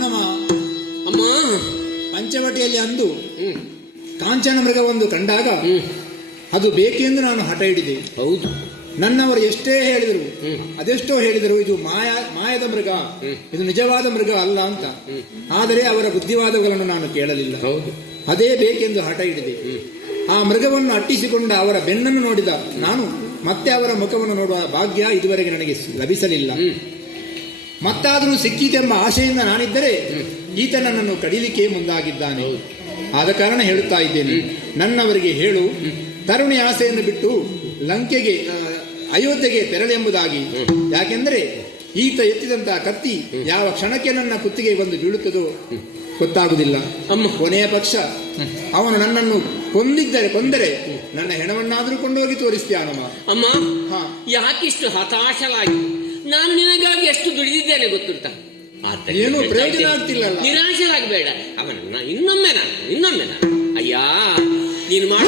ಹನುಮ ಅಮ್ಮ ಪಂಚವಟಿಯಲ್ಲಿ ಅಂದು ಕಾಂಚನ ಮೃಗವೊಂದು ಕಂಡಾಗ ಅದು ಬೇಕೆಂದು ನಾನು ಹಠ ಹಿಡಿದೆ. ಹೌದು, ನನ್ನವರು ಎಷ್ಟೇ ಹೇಳಿದರು, ಅದೆಷ್ಟೋ ಹೇಳಿದರು, ಇದು ಮಾಯದ ಮೃಗ, ಇದು ನಿಜವಾದ ಮೃಗ ಅಲ್ಲ ಅಂತ. ಆದರೆ ಅವರ ಬುದ್ಧಿವಾದಗಳನ್ನು ನಾನು ಕೇಳಲಿಲ್ಲ. ಅದೇ ಬೇಕೆಂದು ಹಠ ಹಿಡಿದೆ. ಆ ಮೃಗವನ್ನು ಅಟ್ಟಿಸಿಕೊಂಡ ಅವರ ಬೆನ್ನನ್ನು ನೋಡಿದ ನಾನು ಮತ್ತೆ ಅವರ ಮುಖವನ್ನು ನೋಡುವ ಭಾಗ್ಯ ಇದುವರೆಗೆ ನನಗೆ ಲಭಿಸಲಿಲ್ಲ. ಮತ್ತಾದರೂ ಸಿಕ್ಕಿತೆಂಬ ಆಶೆಯಿಂದ ನಾನಿದ್ದರೆ ಈತ ನನ್ನನ್ನು ಕಡಿಲಿಕ್ಕೆ ಮುಂದಾಗಿದ್ದಾನೆ. ಆದ ಕಾರಣ ಹೇಳುತ್ತಾ ಇದ್ದೇನೆ, ನನ್ನವರಿಗೆ ಹೇಳು, ತರುಣಿ ಆಸೆಯನ್ನು ಬಿಟ್ಟು ಲಂಕೆಗೆ ಅಯೋಧ್ಯೆಗೆ ತೆರಳೆಂಬುದಾಗಿ. ಯಾಕೆಂದರೆ ಈತ ಎತ್ತಿದಂತಹ ಕತ್ತಿ ಯಾವ ಕ್ಷಣಕ್ಕೆ ನನ್ನ ಕುತ್ತಿಗೆ ಬಂದು ಬೀಳುತ್ತದೋ ಗೊತ್ತಾಗುವುದಿಲ್ಲ. ಕೊನೆಯ ಪಕ್ಷ ಅವನು ನನ್ನನ್ನು ಕೊಂದರೆ ನನ್ನ ಹೆಣವನ್ನಾದರೂ ಕೊಂಡೋಗಿ ತೋರಿಸ್ತೀಯನಮ್ಮ. ಅಮ್ಮ, ಯಾಕಿಷ್ಟು ಹತಾಶರಾಗಿ? ನಾನು ನಿನಗಾಗಿ ಎಷ್ಟು ದುಡಿದಿದ್ದೇನೆ ಗೊತ್ತುಂಟ. ಏನು ಪ್ರಯೋಜನ ಆಗ್ತಿಲ್ಲ. ನಿರಾಶರಾಗಬೇಡ. ಅವನನ್ನ ಇನ್ನೊಮ್ಮೆ ನಾನು ಅಯ್ಯ, ನೀನು ಮಾಡ